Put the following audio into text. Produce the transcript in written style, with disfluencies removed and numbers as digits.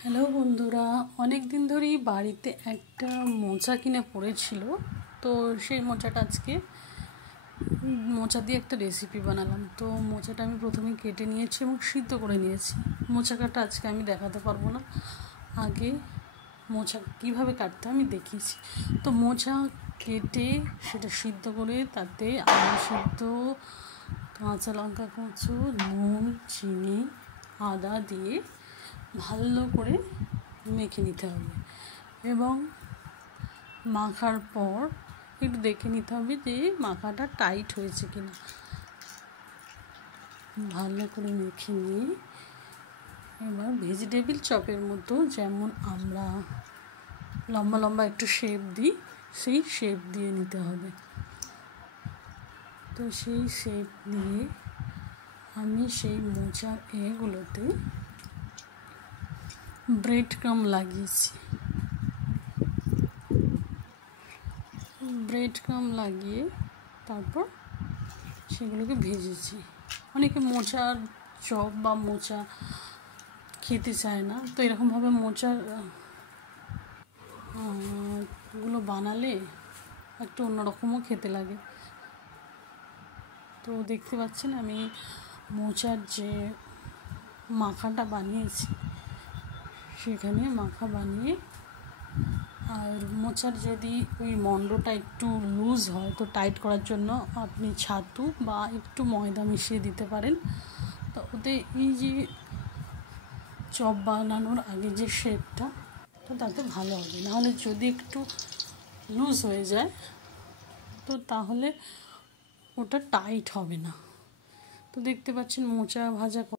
Hello বন্ধুরা, অনেক দিন ধরেই বাড়িতে একটা মোচা কিনে পড়েছিল। তো সেই মোচাটা আজকে মোচা দিয়ে একটা রেসিপি বানালাম। তো মোচাটা আমি প্রথমে কেটে নিয়েছি এবং সিদ্ধ করে নিয়েছি। মোচা কাটা আজকে আমি দেখাতে পারবো না, আগে মোচা কীভাবে কাটতে আমি দেখিয়েছি। তো মোচা কেটে সেটা সিদ্ধ করে তাতে আলু সিদ্ধ, কাঁচা লঙ্কা কুচো, নুন, চিনি, আদা দিয়ে ভালো করে মেখে নিতে হবে এবং মাখার পর একটু দেখে নিতে হবে যে মাখাটা টাইট হয়েছে কিনা। ভালো করে মেখে নিয়ে এবার ভেজিটেবিল চপের মতো, যেমন আমরা লম্বা লম্বা একটু শেপ দিই, সেই শেপ দিয়ে নিতে হবে। তো সেই শেপ দিয়ে আমি সেই মোচার এগুলোতে ব্রেড ক্রাম লাগিয়েছি। ব্রেড ক্রাম লাগিয়ে তারপর সেগুলোকে ভেজেছি। অনেকে মোচার চপ বা মোচা খেতে চায় না, তো এরকমভাবে মোচার গুলো বানালে একটু অন্যরকমও খেতে লাগে। তো দেখতে পাচ্ছেন আমি মোচার যে মাখাটা বানিয়েছি, সেখানে মাখা বানিয়ে, আর মোচার যদি ওই মণ্ডটা একটু লুজ হয় তো টাইট করার জন্য আপনি ছাতু বা একটু ময়দা মিশিয়ে দিতে পারেন। তো ওতে এই যে চপ বানানোর আগে যে শেপটা, তো তাতে ভালো হবে। নাহলে যদি একটু লুজ হয়ে যায় তো তাহলে ওটা টাইট হবে না। তো দেখতে পাচ্ছেন মোচা ভাজা